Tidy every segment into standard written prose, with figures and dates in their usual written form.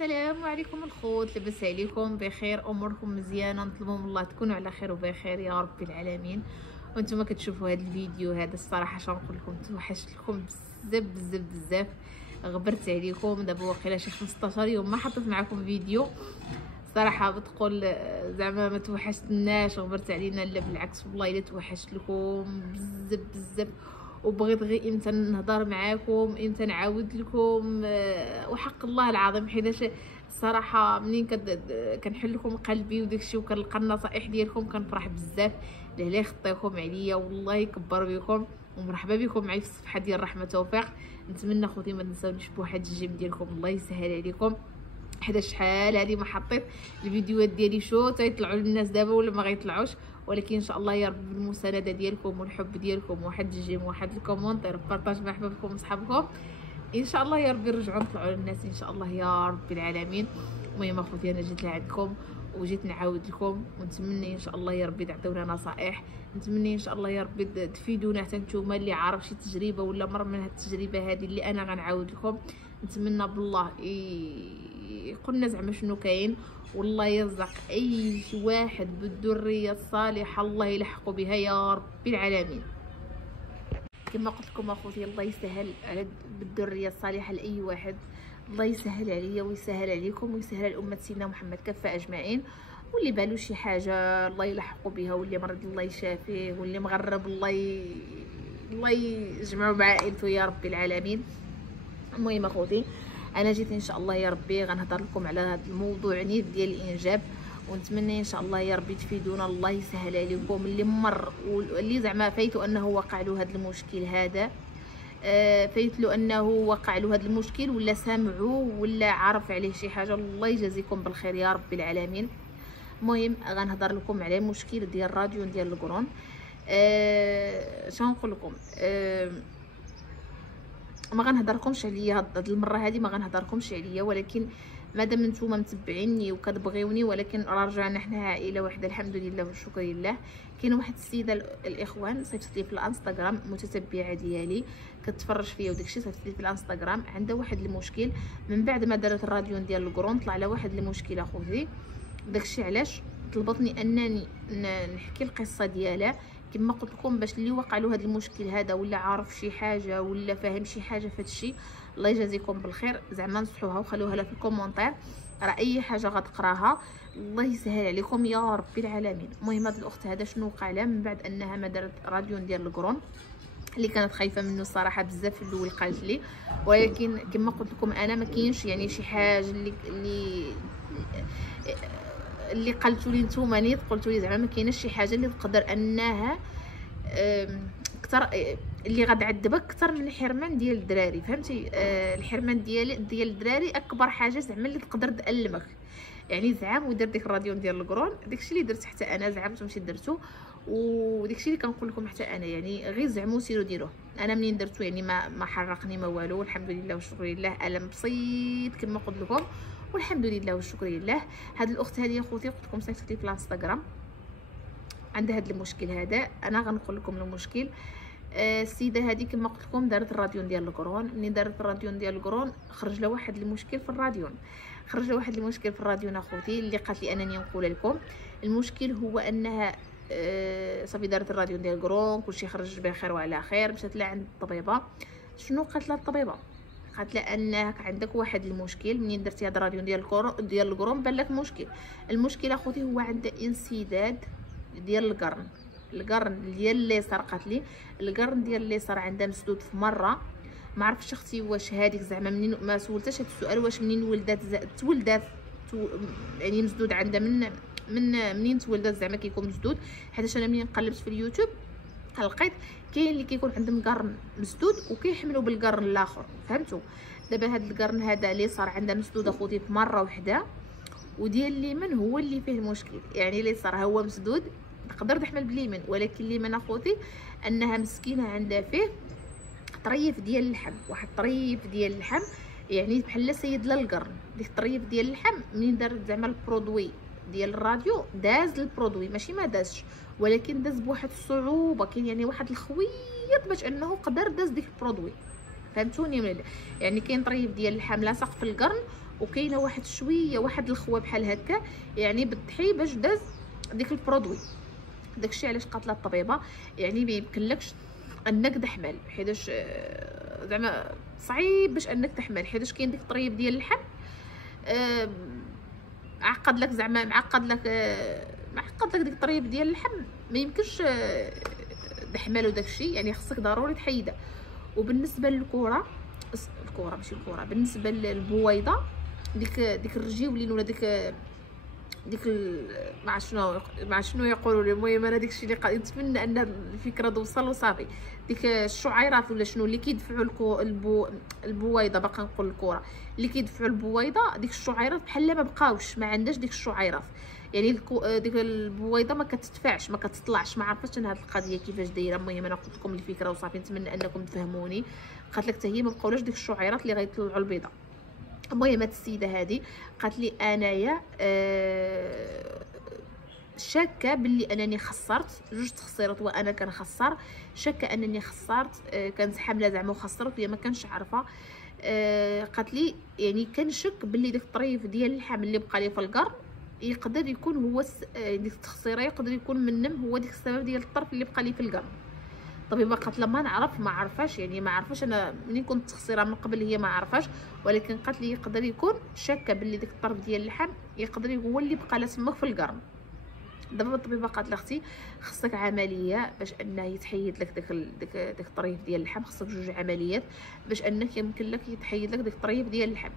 السلام عليكم الخوت، لاباس عليكم؟ بخير، اموركم مزيانه؟ نطلبوا من الله تكونوا على خير وبخير يا رب العالمين. وانتم كتشوفوا هذا الفيديو هذا، الصراحه شنقول لكم، توحشت لكم بزاف بزاف بزاف، غبرت عليكم. دابا واقيلا شي 15 يوم ما حطيت معكم فيديو. صراحه بتقول زعما ما توحشتناش، غبرت علينا، لا بالعكس والله الا توحشت لكم بزاف بزاف، وبغيت غير امتى نهضر معاكم، امتى نعاود لكم وحق الله العظيم. حيتاش الصراحه منين كنحل لكم قلبي وداكشي وكنلقى النصائح ديالكم كنفرح بزاف. لهلا خطيكم عليا والله يكبر بكم، ومرحبا بكم معي في الصفحه ديال رحمه توفيق. نتمنى خوتي ما تنساونيش بواحد الجيم ديالكم، الله يسهل عليكم. حدا شحال هادي ما حطيت الفيديوهات ديالي، شو تيطلعوا للناس دابا ولا ما غيطلعوش، ولكن ان شاء الله يا رب بالمسانده ديالكم والحب ديالكم، واحد الجيم، واحد الكومونتير، بارطاج مع احبابكم وصحابكم، ان شاء الله يا رب يرجعوا نطلعوا للناس ان شاء الله يا رب العالمين. المهم اخوتي انا جيت لعندكم وجيت نعاود لكم، ونتمنى ان شاء الله يا ربي تعطيونا نصائح، نتمنى ان شاء الله يا ربي تفيدونا حتى نتوما اللي عارف شي تجربه ولا مر من هاد التجربه هذه اللي انا غنعاود لكم. نتمنى بالله يقولنا زعما شنو كاين، والله يرزق اي واحد بالذريه الصالحه الله يلحقوا بها يا رب العالمين. كما قلت لكم اخوتي الله يسهل على بالذريه الصالحه لاي واحد، الله يسهل عليا ويسهل عليكم ويسهل على امه سيدنا محمد كافه اجمعين. واللي بالو شي حاجه الله يلحقوا بها، واللي مريض الله يشافيه، واللي مغرب الله يجمعوا مع عائلته يا رب العالمين. المهم اخوتي انا جيت ان شاء الله يا ربي غنهضر لكم على هذا الموضوع عنيف ديال الانجاب، ونتمنى ان شاء الله يا ربي تفيدونا، الله يسهل عليكم. اللي مر واللي زعما فايتو انه وقع له هذا المشكل هذا، فايت له انه وقع له هذا المشكل، ولا سامعوه ولا عارف عليه شي حاجه، الله يجازيكم بالخير يا رب العالمين. المهم غنهضر لكم على المشكل ديال الراديون ديال القرون. شنو نقول لكم، ما غنهضركمش عليا هاد المره هذه، ما غنهضركمش عليا، ولكن مادام نتوما متبعيني وكتبغيوني، ولكن رجعنا حنا عائله واحده الحمد لله والشكر لله. كاين واحد السيده الاخوان صيفطت لي في الانستغرام، متتبعه ديالي كتفرج فيا وداكشي، صيفطت لي في الانستغرام عندها واحد المشكل من بعد ما دارت الراديون ديال القرون، طلع لها واحد المشكل اخوتي. داكشي علاش طلبتني انني نحكي القصه ديالها. كما قلت لكم باش اللي وقع له هذا المشكل هذا، ولا عارف شي حاجه ولا فاهم شي حاجه في هذا الشيء، الله يجازيكم بالخير. زعما نصحوها وخلوها لها في الكومونتير، راه اي حاجه غتقراها الله يسهل عليكم يا رب العالمين. المهم هاد الاخت هذا شنو وقع لها من بعد انها ما دارت راديون ديال القرون، اللي كانت خايفه منه الصراحه بزاف في الاول قالت لي، ولكن كما قلت لكم انا ما كاينش يعني شي حاجه اللي قلتوا لي نتوما، نيت قلتوا لي زعما ما كايناش شي حاجه اللي تقدر انها اكثر اللي غتعذبك اكثر من الحرمان ديال الدراري، فهمتي؟ الحرمان ديال الدراري اكبر حاجه زعما اللي تقدر تألمك. يعني زعام ودار ديك الراديون ديال القرون، داكشي اللي درت حتى انا، زعمت ماشي درتو، وداكشي اللي كنقول لكم حتى انا، يعني غير زعموا سيروا ديروه. انا منين درتو يعني ما حرقني ما والو، الحمد لله والشكر لله، الم بسيط كما قلت لكم، والحمد لله والشكر لله. هاد الاخت هذه اخوتي قلت لكم صيفطت لي في الانستغرام، عندها هذا المشكل هذا. انا غنقول لكم المشكل. السيده هذه كما قلت لكم دارت الراديون ديال القرون، ملي دارت الراديون ديال القرون خرج لها واحد المشكل في الراديون، خرج لها واحد المشكل في الراديون اخوتي، اللي قالت لي انني نقول لكم. المشكل هو انها صافي دارت الراديون ديال القرون، كلشي خرج بخير وعلى خير، مشات لها عند الطبيبه. شنو قالت لها الطبيبه؟ قالت لها انك عندك واحد المشكل، منين درتي هذا الراديون ديال القرون بان لك مشكل. المشكل اخوتي هو عندها انسداد ديال القرن ديال اليسار. قالت لي القرن ديال اليسار عندها مسدود في مره، ما عرفتش اختي واش هذيك زعما منين، ما سولتش هذا السؤال، واش منين تولدات يعني مسدود عندها منين تولدات زعما كيكون مسدود. حيت انا منين قلبت في اليوتيوب لقيت كاين اللي كيكون عندهم قرن مسدود وكيحملوا بالقرن الاخر، فهمتوا؟ دابا هذا القرن هذا اليسار عندها مسدود اخوتي في مره وحده، وديال اليمين هو اللي فيه المشكل. يعني اليسار هو مسدود تقدر تحمل باليمين، ولكن اليمين اخوتي انها مسكينه عندها فيه طريف ديال اللحم، واحد الطريف ديال اللحم، يعني بحال سيد للقرن. ديك الطريف ديال اللحم منين دارت زعما البرودوي ديال الراديو، داز البرودوي ماشي ما دازش، ولكن داز بواحد الصعوبه، كاين يعني واحد الخويط باش انه قدر داز ديك البرودوي، فهمتوني ولا لا؟ يعني كاين طريف ديال اللحم لاصق في القرن، وكاينه واحد شويه واحد الخوا بحال هكا يعني بالضحي باش داز ديك البرودوي. داكشي علاش قالت لها الطبيبه يعني ما يمكنلكش انك تحمل، حيتاش زعما صعيب باش انك تحمل، حيتاش كاين ديك الطريب ديال اللحم عقد لك زعما معقد لك ديك الطريب ديال اللحم، ما يمكنش تحمل وداكشي، يعني خصك ضروري تحيدها. وبالنسبه للكره ماشي الكره، بالنسبه للبويضه ديك الرجيولين ولا ديك مع شنو يقولوا لي، المهم انا داكشي اللي نتمنى ان الفكره توصل وصافي. ديك الشعيرات ولا شنو اللي كيدفعوا البويضه، باقا نقول الكره اللي كيدفعوا البويضه، ديك الشعيرات بحال ما بقاوش، ما عندهاش ديك الشعيرات، يعني ديك البويضه ما كتدفعش ما كتطلعش. ما عرفتش انا هاد القضيه كيفاش دايره، المهم انا قلت لكم الفكره وصافي، نتمنى انكم تفهموني. قالت لك حتى هي ما بقاولاش ديك الشعيرات اللي غيطلعوا البيضه. المهم هاد السيده هادي قالت لي انايا شاكه باللي انني خسرت جوج تخسيرات وانا كنخسر، شاكه انني خسرت، كانت حامله زعما وخسرت وهي ما كانش عارفه. قالت لي يعني كنشك باللي داك الطريف ديال اللحم اللي بقى لي في القرن يقدر يكون هو ديك التخسيره يقدر يكون منم هو ديك السبب ديال الطرف اللي بقى لي في القرن. الطبيبه قالت لها ما نعرف، ما عرفاش، يعني ما عرفاش انا منين كنت تخسيرها من قبل هي ما عرفاش، ولكن قالت لي يقدر يكون شاكه باللي داك الطرف ديال اللحم يقدر هو اللي بقى لها تماك في القرن. دابا الطبيبه قالت لها اختي خصك عمليه باش انه يتحيد لك داك الطريف ديال اللحم، خصك جوج عمليات باش انك يمكن لك يتحيد لك داك الطريف ديال اللحم.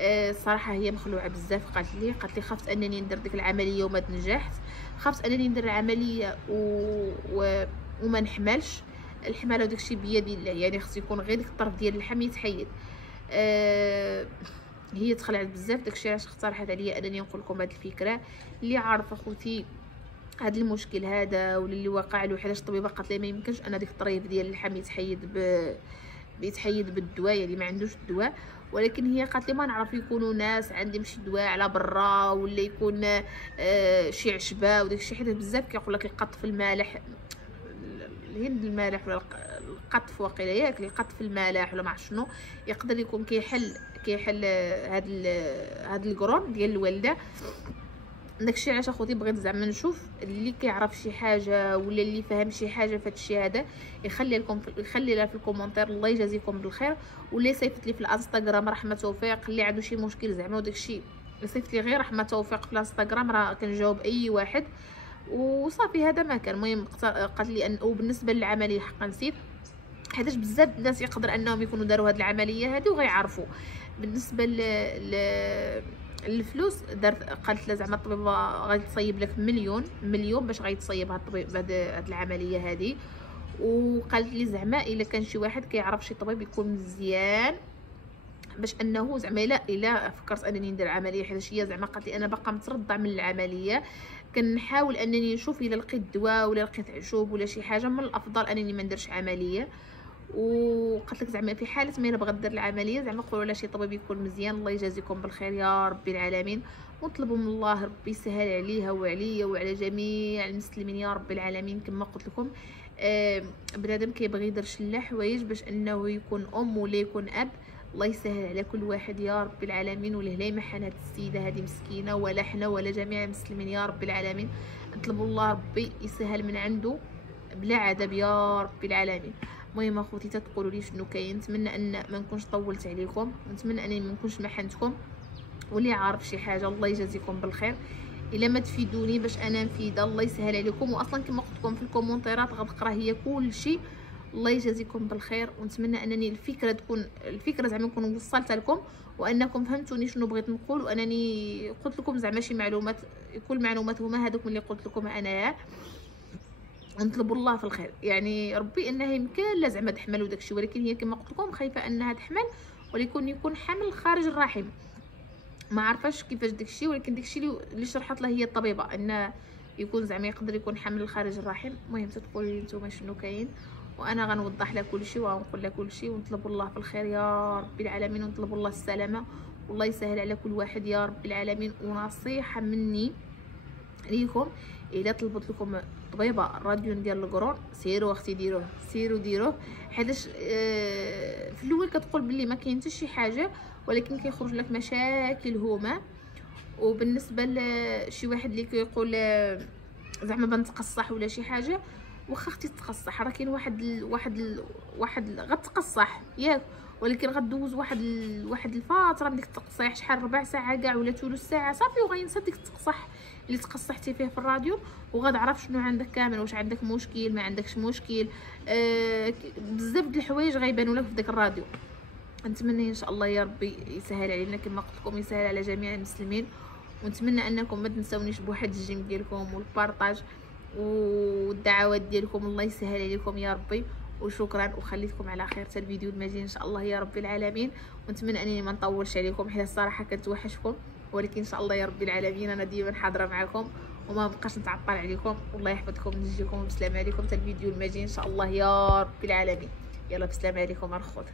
الصراحه هي مخلوعه بزاف. قالت لي خفت انني ندير ديك العمليه وما نجحت، خفت انني ندير العمليه وما نحملش. الحماله وداكشي بيد الله، يعني خص يكون غير ديك الطرف ديال اللحم يتحيد. هي تخلعت بزاف، داكشي علاش اقترحت عليا انني نقول لكم هذه الفكره. اللي عارف اخوتي هذا المشكل هذا ولا اللي واقع له، حيتاش الطبيبه قالت لي ما يمكنش ان ديك الطريف ديال اللحم يتحيد بالدواء، يعني ما عندوش الدواء. ولكن هي قالت لي ما نعرف يكونوا ناس عندهم شي دواء على برا ولا يكون شي عشبه وداك الشيء، حيت بزاف كيقول لك القطف المالح، الهند المالح ولا القطف واقيلا ياك، القطف المالح ولا ما عرف شنو، يقدر يكون كيحل هاد القرون ديال الوالده. داكشي علاش اخوتي بغيت زعما نشوف اللي كيعرف شي حاجه ولا اللي فاهم شي حاجه في هادشي هذا يخلي لها في الكومونتير، الله يجازيكم بالخير. واللي صيفط لي في الانستغرام رحمه توفيق اللي عنده شي مشكل زعما وداكشي يصيفط لي غير رحمه توفيق في الانستغرام، راه كنجاوب اي واحد وصافي. هذا ما كان. المهم قالت لي وبالنسبه للعمليه حقا نسيت، حيتاش بزاف الناس يقدر انهم يكونوا داروا هذه العمليه هذه وغيعرفوا. بالنسبه الفلوس قالت له زعما الطبيبه غيتصيب لك مليون باش غيتصيب هاد العمليه هذه. وقالت لي زعما الا كان شي واحد كيعرف شي طبيب يكون مزيان باش انه زعما الا فكرت انني ندير عمليه، حيت هي زعما قالت لي انا باقا متردعه من العمليه، كنحاول انني نشوف الا لقيت دواء ولا لقيت عشوب ولا شي حاجه، من الافضل انني ما نديرش عمليه. وقالت لك زعما في حاله ما الا بغات دير العمليه زعما قولوا لها شي طبيب يكون مزيان. الله يجازيكم بالخير يا رب العالمين، ونطلبوا من الله ربي يسهل عليها وعليا وعلى جميع المسلمين يا رب العالمين. كما قلت لكم بنادم كيبغي يدير شلا حوايج باش انه يكون ام ولا يكون اب، الله يسهل على كل واحد يا رب العالمين. وله لا يمحن هاد السيده هذه مسكينه ولا حنا ولا جميع المسلمين يا رب العالمين. نطلبوا الله ربي يسهل من عنده بلا عذاب يا رب العالمين. المهم اخوتي تتقولوا لي شنو كاين، نتمنى ان ما نكونش طولت عليكم، نتمنى اني ما نكونش محنتكم، واللي عارف شي حاجه الله يجازيكم بالخير. الا ما تفيدوني باش انا نفيد الله يسهل عليكم. واصلا كما قلت لكم في الكومونتيرات غنقرا هي كل شيء. الله يجازيكم بالخير، ونتمنى انني الفكره زعما نكون وصلتها لكم وانكم فهمتوني شنو بغيت نقول، وانني قلت لكم زعما شي معلومات، كل معلومات هما هذوك اللي قلت لكم انايا. نطلب الله في الخير، يعني ربي انها يمكن لا زعما تحمل وداكشي، ولكن هي كما قلت لكم خايفه انها تحمل ولكن يكون حمل خارج الرحم. ما عارفاش كيفاش داكشي، ولكن داكشي اللي شرحت لها هي الطبيبه ان يكون زعما يقدر يكون حمل خارج الرحم. المهم تقولوا لي نتوما شنو كاين وانا غنوضح لها كلشي وغنقول لها كلشي. ونطلب الله في الخير يا رب العالمين، ونطلب الله السلامه والله يسهل على كل واحد يا رب العالمين. ونصيحه مني ليكم، الا طلبت لكم طبيبه الراديون ديال القرون سيروا اختي ديروه، حيتاش في الاول كتقول بلي ما كاين حتى شي حاجه، ولكن كيخرج لك مشاكل هما. وبالنسبه لشي واحد اللي كيقول زعما بنتقصح ولا شي حاجه، واخا اختي تقصح، راه كاين واحد غتقصح ياك، ولكن غدوز واحد الفتره من ديك التقصيح، شحال ربع ساعه كاع ولا ثلث ساعه، صافي وغينسى ديك التقصح اللي تقصحتي فيه في الراديو، وغتعرف شنو عندك كامل، واش عندك مشكل ما عندكش مشكل. بزاف د الحوايج غيبانوا لك في داك الراديو. نتمنى ان شاء الله يا ربي يسهل علينا كما قلت لكم، يسهل على جميع المسلمين، ونتمنى انكم ما تنساونيش بواحد الجيم ديالكم والبارطاج والدعوات ديالكم. الله يسهل عليكم يا ربي، وشكرا، وخليكم على خير حتى الفيديو المجيد ان شاء الله يا رب العالمين. ونتمنى انني ما نطولش عليكم حيت الصراحه كنتوحشكم، ولكن ان شاء الله يا رب العالمين انا ديما حاضره معكم وما بقاش نتعطل عليكم. والله يحفظكم ونجيكم، وبسلام عليكم حتى الفيديو المجيد ان شاء الله يا رب العالمين. يلا بسلام عليكم الخوت.